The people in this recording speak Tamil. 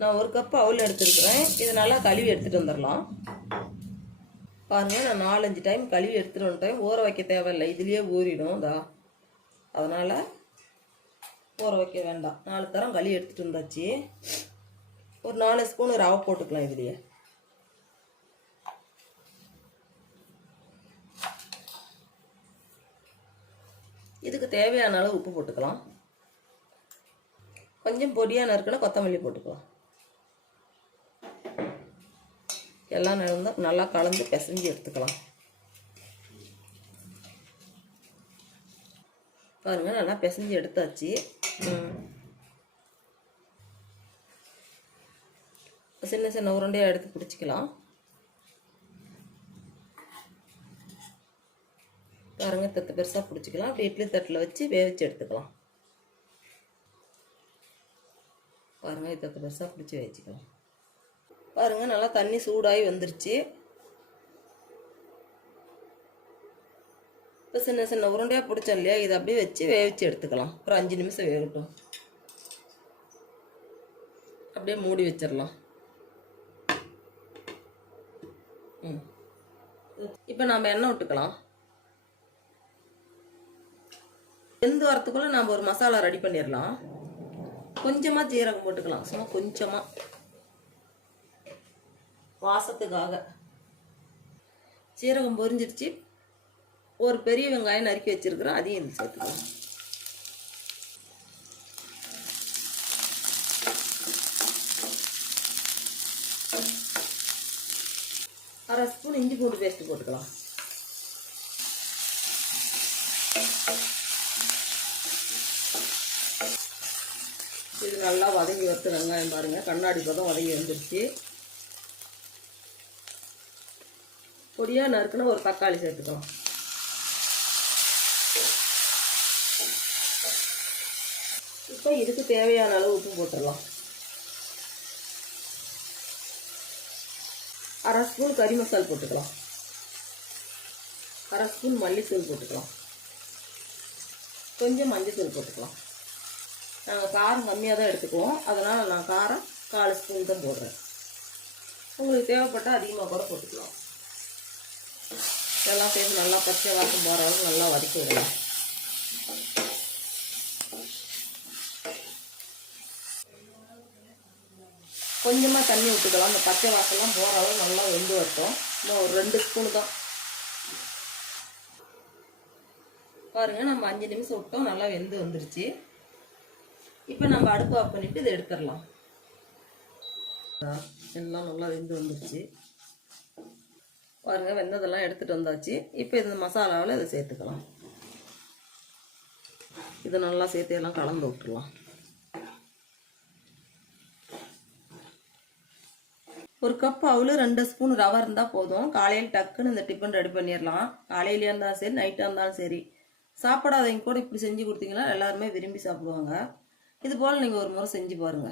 நான் ஒரு கப் அவுல் எடுத்துருக்குறேன். இதை நல்லா கழுவி எடுத்துகிட்டு வந்துடலாம் பாருங்கள் நான் நாலஞ்சு டைம் கழுவி எடுத்துகிட்டு வந்துட்டேன். ஊற வைக்க தேவையில்லை. இதுலேயே ஊறிடும் இதா அதனால் ஊற வைக்க வேண்டாம். நாலு தரம் கழுவி எடுத்துகிட்டு வந்தாச்சு. ஒரு நாலு ஸ்பூன் ரவை போட்டுக்கலாம் இதுலேயே. இதுக்கு தேவையான அளவு உப்பு போட்டுக்கலாம். கொஞ்சம் பொடியாக நறுக்குன்னா கொத்தமல்லி போட்டுக்கலாம். எல்லாம் நடந்து நல்லா கலந்து பிசைஞ்சு எடுத்துக்கலாம். பாருங்க நல்லா பிசைஞ்சு எடுத்தாச்சு. சின்ன சின்ன உருண்டையாக எடுத்து பிடிச்சிக்கலாம். பாருங்க தத்து பெருசாக பிடிச்சிக்கலாம். அப்படி இட்லி தட்டில் வச்சு வேவிச்சு எடுத்துக்கலாம். பாருங்க தத்து பெருசாக பிடிச்சி வச்சுக்கலாம் பாருங்க நல்லா தண்ணி சூடாகி வந்துருச்சு. இப்போ சின்ன சின்ன உருண்டையாக பிடிச்சோம் இல்லையா இதை அப்படியே வச்சு வேவிச்சு எடுத்துக்கலாம். ஒரு அஞ்சு நிமிஷம் வேகட்டும். அப்படியே மூடி வச்சிடலாம். ம். இப்போ நாம் எண்ணெய் விட்டுக்கலாம். வெந்து வரத்துக்குள்ளே நாம் ஒரு மசாலா ரெடி பண்ணிடலாம். கொஞ்சமாக ஜீரகம் போட்டுக்கலாம். சும்மா கொஞ்சமாக வாசத்துக்காக. சீரகம் பொரிஞ்சிருச்சு ஒரு பெரிய வெங்காயம் நறுக்கி வச்சிருக்கிறோம். அதையும் இது சேர்த்துக்கலாம். அரை ஸ்பூன் இஞ்சி பூண்டு பேஸ்ட் போட்டுக்கலாம். இது நல்லா வதங்கி வரத்து வெங்காயம் பாருங்கள் கண்ணாடி பதம் வதங்கி வந்துருச்சு. பொடியாக நறுக்குனா ஒரு தக்காளி சேர்த்துக்கலாம். இப்போ இதுக்கு தேவையான அளவு உப்பு போட்டுடலாம். அரை ஸ்பூன் கறி மசால் போட்டுக்கலாம். அரை ஸ்பூன் மல்லித்தூள் போட்டுக்கலாம். கொஞ்சம் மஞ்சத்தூள் போட்டுக்கலாம். நாங்கள் காரம் கம்மியாக தான் எடுத்துக்குவோம். அதனால் நான் காரம் கால் ஸ்பூன் தான் போடுறேன். உங்களுக்கு தேவைப்பட்டால் அதிகமாக கூட போட்டுக்கலாம். எல்லாம் சேர்த்து நல்லா பச்சை வாசம் போகிற அளவுக்கு நல்லா வதக்கி விடலாம் கொஞ்சமாக தண்ணி விட்டுக்கலாம் அந்த பச்சை வாசம்லாம் போகிற அளவு நல்லா வெந்து வரட்டும். இன்னும் ஒரு ரெண்டு ஸ்பூனு தான். பாருங்க நம்ம அஞ்சு நிமிஷம் விட்டோம். நல்லா வெந்து வந்துருச்சு. இப்போ நம்ம அடுப்பு ஆஃப் பண்ணிட்டு இதை எடுத்துடலாம். எல்லாம் நல்லா வெந்து வந்துருச்சு. பாருங்க வெந்ததெல்லாம் எடுத்துட்டு வந்தாச்சு. இப்போ இந்த மசாலாவில் இதை சேர்த்துக்கலாம். இதை நல்லா சேர்த்து எல்லாம் கலந்து விட்டுலாம் ஒரு கப் அவ்வளோ ரெண்டு ஸ்பூன் ரவை இருந்தால் போதும். காலையில் டக்குன்னு இந்த டிஃபன் ரெடி பண்ணிடலாம். காலையிலே இருந்தாலும் சரி நைட்டாக இருந்தாலும் சரி. சாப்பிடாதவங்க கூட இப்படி செஞ்சு கொடுத்தீங்கன்னா எல்லாருமே விரும்பி சாப்பிடுவாங்க. இது போல் நீங்கள் ஒரு முறை செஞ்சு பாருங்கள்